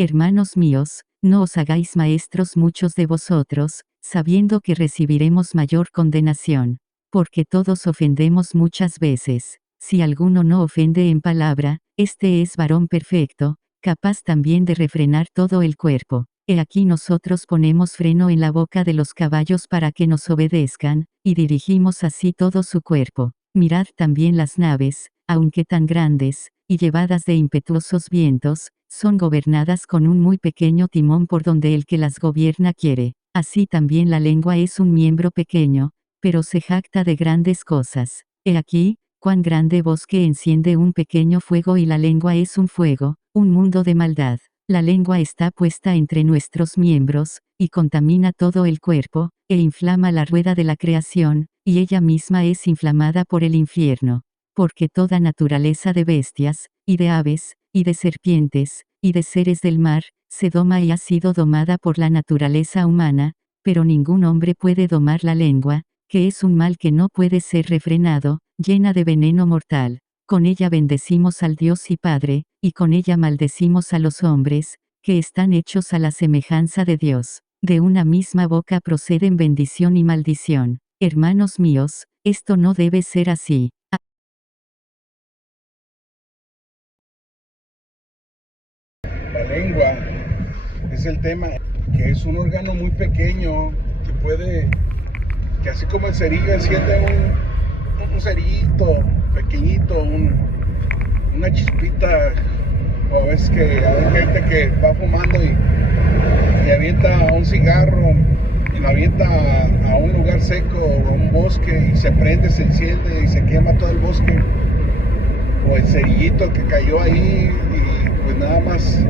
Hermanos míos, no os hagáis maestros muchos de vosotros, sabiendo que recibiremos mayor condenación. Porque todos ofendemos muchas veces. Si alguno no ofende en palabra, este es varón perfecto, capaz también de refrenar todo el cuerpo. He aquí nosotros ponemos freno en la boca de los caballos para que nos obedezcan, y dirigimos así todo su cuerpo. Mirad también las naves, aunque tan grandes, y llevadas de impetuosos vientos, son gobernadas con un muy pequeño timón por donde el que las gobierna quiere. Así también la lengua es un miembro pequeño, pero se jacta de grandes cosas. He aquí, cuán grande bosque enciende un pequeño fuego y la lengua es un fuego, un mundo de maldad. La lengua está puesta entre nuestros miembros, y contamina todo el cuerpo, e inflama la rueda de la creación, y ella misma es inflamada por el infierno. Porque toda naturaleza de bestias, y de aves, y de serpientes, y de seres del mar, se doma y ha sido domada por la naturaleza humana, pero ningún hombre puede domar la lengua, que es un mal que no puede ser refrenado, llena de veneno mortal. Con ella bendecimos al Dios y Padre, y con ella maldecimos a los hombres, que están hechos a la semejanza de Dios. De una misma boca proceden bendición y maldición. Hermanos míos, esto no debe ser así. La lengua es el tema, que es un órgano muy pequeño que así como el cerillo enciende un cerillito pequeñito, una chispita, o a veces que hay gente que va fumando y avienta un cigarro y lo avienta a un lugar seco o a un bosque y se prende, se enciende y se quema todo el bosque, o el cerillito que cayó ahí y pues nada más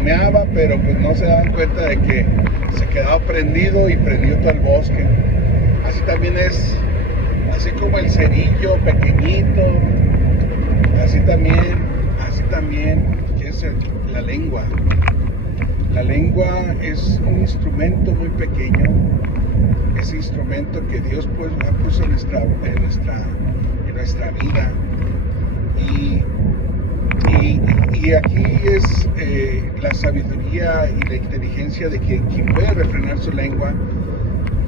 humeaba, pero pues no se daban cuenta de que se quedaba prendido y prendió todo el bosque. Así también es, así como el cerillo pequeñito, así también es la lengua. La lengua es un instrumento muy pequeño, ese instrumento que Dios pues ha puesto en nuestra vida. Y aquí es la sabiduría y la inteligencia de quien puede refrenar su lengua,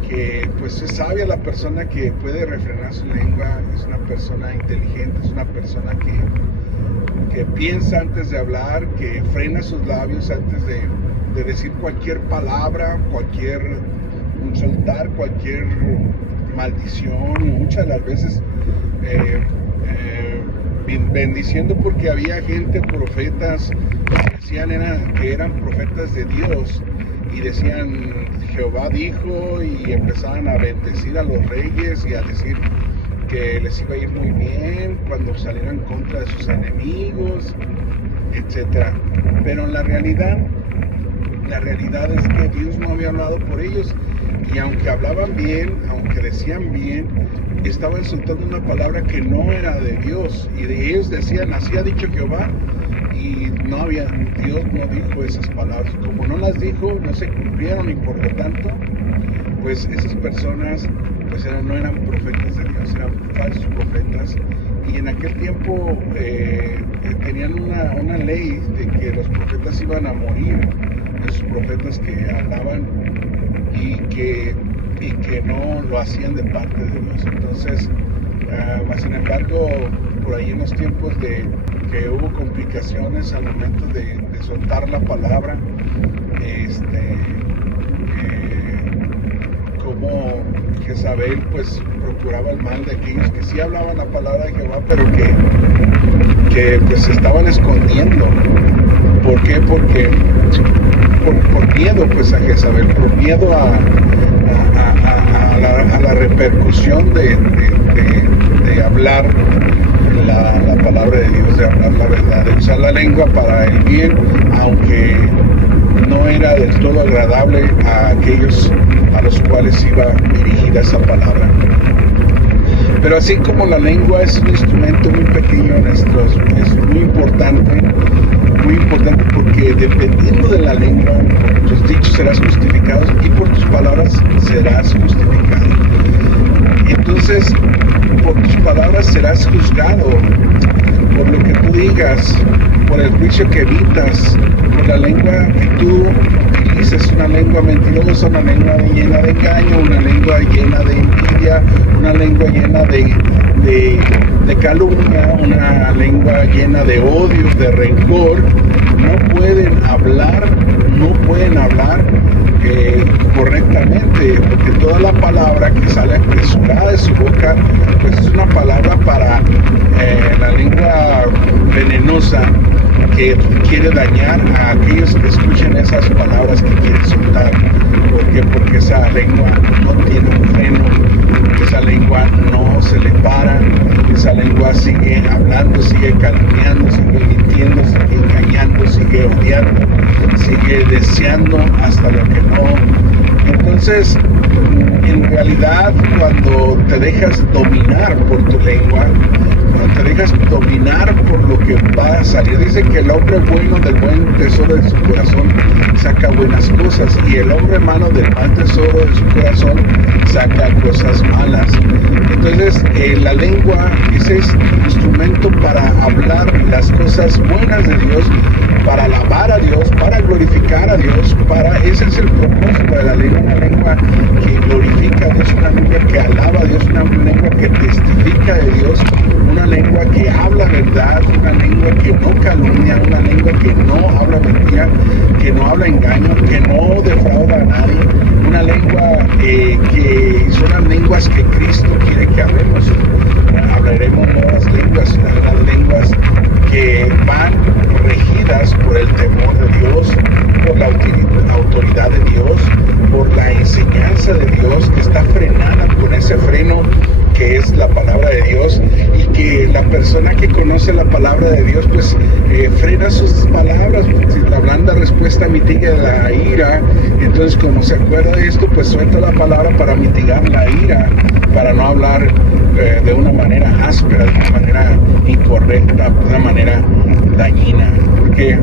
que pues es sabia la persona que puede refrenar su lengua, es una persona inteligente, es una persona que piensa antes de hablar, que frena sus labios antes de decir cualquier palabra, soltar cualquier maldición, muchas de las veces bendiciendo, porque había gente, profetas, que decían que eran profetas de Dios y decían Jehová dijo, y empezaban a bendecir a los reyes y a decir que les iba a ir muy bien cuando salieran en contra de sus enemigos, etc. Pero en la realidad es que Dios no había hablado por ellos, y aunque hablaban bien, aunque decían bien, estaban soltando una palabra que no era de Dios, y de ellos decían, así ha dicho Jehová, y Dios no dijo esas palabras. Como no las dijo, no se cumplieron, y por lo tanto, pues esas personas pues no eran profetas de Dios, eran falsos profetas. Y en aquel tiempo tenían una ley de que los profetas iban a morir, esos profetas que hablaban y que no lo hacían de parte de Dios. Entonces, sin embargo, por ahí en los tiempos de que hubo complicaciones al momento de soltar la palabra, como Jezabel pues procuraba el mal de aquellos que sí hablaban la palabra de Jehová, pero que pues se estaban escondiendo. ¿Por qué? Porque por miedo pues a Jezabel, por miedo a la repercusión de hablar la palabra de Dios, de hablar la verdad, de usar la lengua para el bien, aunque no era del todo agradable a aquellos a los cuales iba dirigida esa palabra. Pero así como la lengua es un instrumento muy pequeño, es muy importante porque dependiendo de la lengua, por tus dichos serás justificado y por tus palabras serás justificado. Entonces, por tus palabras serás juzgado, por lo que tú digas, por el juicio que evitas, por la lengua que tú utilices, una lengua mentirosa, una lengua llena de engaño, una lengua llena de envidia, una lengua llena de calumnia, una lengua llena de odio, de rencor. No pueden hablar correctamente, porque toda la palabra que sale apresurada de su boca, pues es una palabra para la lengua venenosa que quiere dañar a aquellos que escuchen esas palabras que quiere soltar. ¿Por qué? Porque esa lengua no tiene un freno, esa lengua no se le para, esa lengua sigue hablando, sigue calumniando, sigue mintiendo, sigue engañando, sigue odiando, sigue deseando hasta lo que no. Entonces, en realidad, cuando te dejas dominar por tu lengua, cuando te dejas dominar por lo que va a salir, dice que el hombre bueno del buen tesoro de su corazón saca buenas cosas, y el hombre malo del mal tesoro de su corazón saca cosas malas. Entonces, la lengua ese es instrumento para hablar las cosas buenas de Dios, para alabar a Dios, para glorificar a Dios, ese es el propósito de la lengua, una lengua que glorifica a Dios, una lengua que alaba a Dios, una lengua que testifica de Dios, una lengua que habla verdad, una lengua que no calumnia, una lengua que no habla mentira, que no habla engaño, que no defrauda a nadie, una lengua que son las lenguas que Cristo quiere que hablemos. Hablaremos nuevas lenguas, las lenguas que van regidas por el temor de Dios, por la autoridad de Dios, por la enseñanza de Dios, que está frenada con ese freno que es la palabra de Dios, y que la persona que conoce la palabra de Dios pues frena sus palabras. Si la blanda respuesta mitiga la ira, entonces como se acuerda de esto, pues suelta la palabra para mitigar la ira, para no hablar de una manera áspera, de una manera incorrecta, de una manera dañina, porque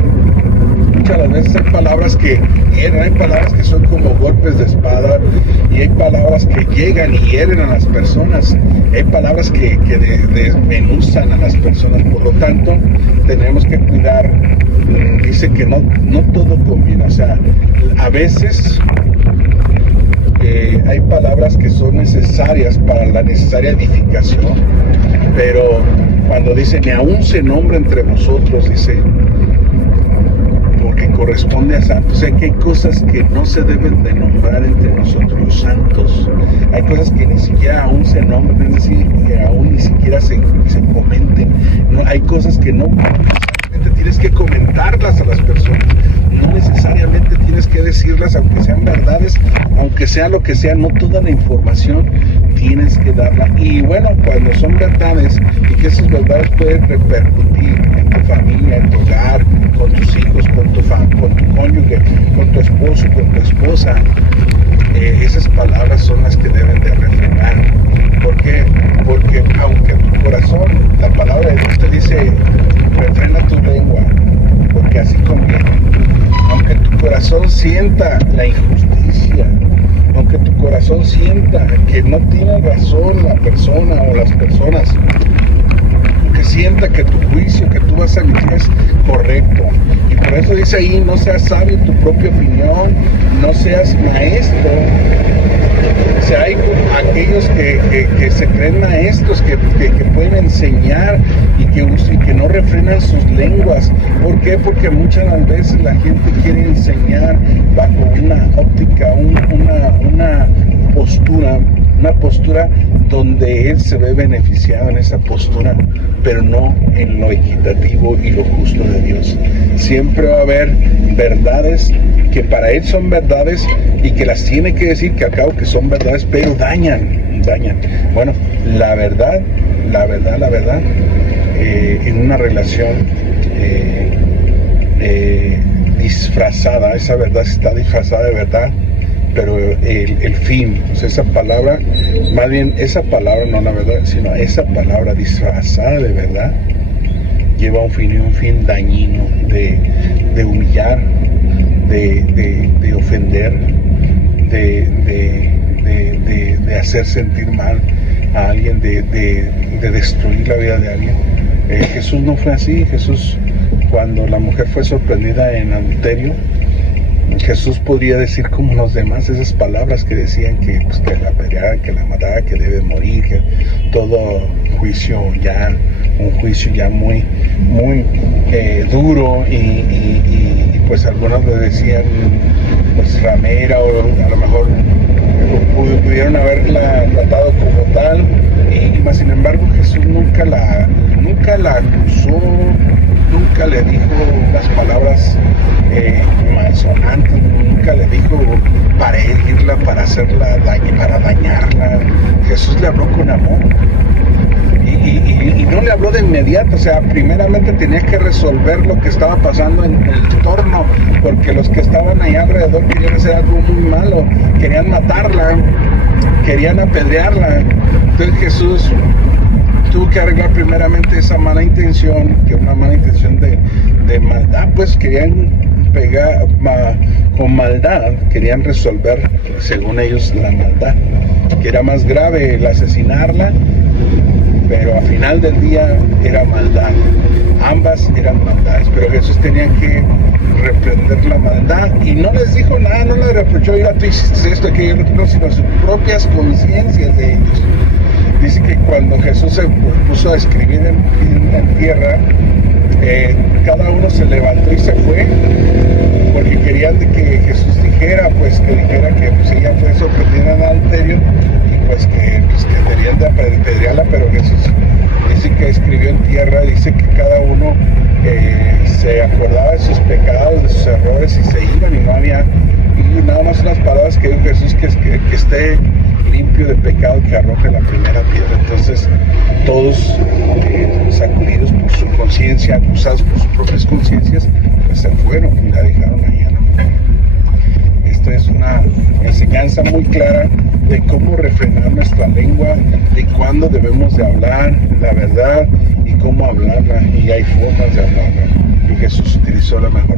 muchas las veces hay palabras que hieren, hay palabras que son como golpes de espada, y hay palabras que llegan y hieren a las personas, hay palabras que desmenuzan a las personas. Por lo tanto, tenemos que cuidar. Dice que no todo conviene, o sea, a veces hay palabras que son necesarias para la necesaria edificación, pero cuando dice ni aún se nombra entre vosotros, dice, porque corresponde a santos. O sea que hay cosas que no se deben de nombrar entre nosotros los santos, hay cosas que ni siquiera aún se nombran, es decir, que aún ni siquiera se comenten. No, hay cosas que no tienes que comentarlas a las personas, no necesariamente tienes que decirlas, aunque sean verdades, aunque sea lo que sea, no toda la información tienes que darla. Y bueno, cuando son verdades, y que esas verdades pueden repercutir en tu familia, en tu hogar, con tus hijos, con tu cónyuge, con tu esposo, con tu esposa, esas palabras son las que deben de refrenar. ¿Por qué? Porque aunque tu corazón, la palabra de Dios te dice, refrena tu lengua, porque así conviene. Aunque tu corazón sienta la injusticia, aunque tu corazón sienta que no tiene razón la persona o las personas, aunque sienta que tu juicio que tú vas a emitir es correcto, y por eso dice ahí, no seas sabio en tu propia opinión, no seas maestro. O sea, hay aquellos que se creen maestros, que pueden enseñar y que no refrenan sus lenguas. ¿Por qué? Porque muchas veces la gente quiere enseñar bajo una óptica, una postura donde él se ve beneficiado en esa postura, pero no en lo equitativo y lo justo de Dios. Siempre va a haber verdades que para él son verdades y que las tiene que decir, que al cabo que son verdades, pero dañan. Bueno, la verdad, en una relación disfrazada, esa verdad está disfrazada de verdad, pero el fin, o sea, esa palabra, más bien esa palabra, no la verdad, sino esa palabra disfrazada de verdad, lleva un fin dañino, de humillar, de ofender, de hacer sentir mal a alguien, de destruir la vida de alguien. Jesús no fue así. Jesús, cuando la mujer fue sorprendida en adulterio, Jesús podría decir como los demás esas palabras que decían que, pues, que la apedreara, que la matara, que debe morir, que todo juicio ya, un juicio ya muy duro, y pues algunos le decían pues ramera, o a lo mejor pudieron haberla tratado como tal, y más sin embargo Jesús nunca la acusó, nunca le dijo las palabras malsonantes, nunca le dijo para herirla, para hacerla daño, para dañarla. Jesús le habló con amor, y no le habló de inmediato. O sea, primeramente tenía que resolver lo que estaba pasando en el entorno, porque los que estaban ahí alrededor querían hacer algo muy malo, querían matarla, querían apedrearla. Entonces Jesús tuvo que arreglar primeramente esa mala intención, que una mala intención de maldad, pues querían pegar con maldad, querían resolver según ellos la maldad, que era más grave el asesinarla, pero al final del día era maldad. Ambas eran maldades, pero Jesús tenía que reprender la maldad, y no les dijo nada, no les reprochó, oiga, tú hiciste esto, aquello, no, sino sus propias conciencias de ellos. Dice que cuando Jesús se puso a escribir en tierra, cada uno se levantó y se fue, porque querían de que Jesús dijera, pues que dijera que pues, ella fue sorprendida en adulterio, y pues que deberían de apedrearla. Pero Jesús dice que escribió en tierra, dice que cada uno se acordaba de sus pecados, de sus errores, y se iban, y no había, y nada más unas palabras que dijo Jesús, que esté limpio de pecado, que arroje la primera piedra. Entonces todos, sacudidos por su conciencia, acusados por sus propias conciencias, pues se fueron y la dejaron ahí a la mujer. Esta es una enseñanza muy clara de cómo refrenar nuestra lengua, de cuándo debemos de hablar la verdad y cómo hablarla, y hay formas de hablarla, y Jesús utilizó la mejor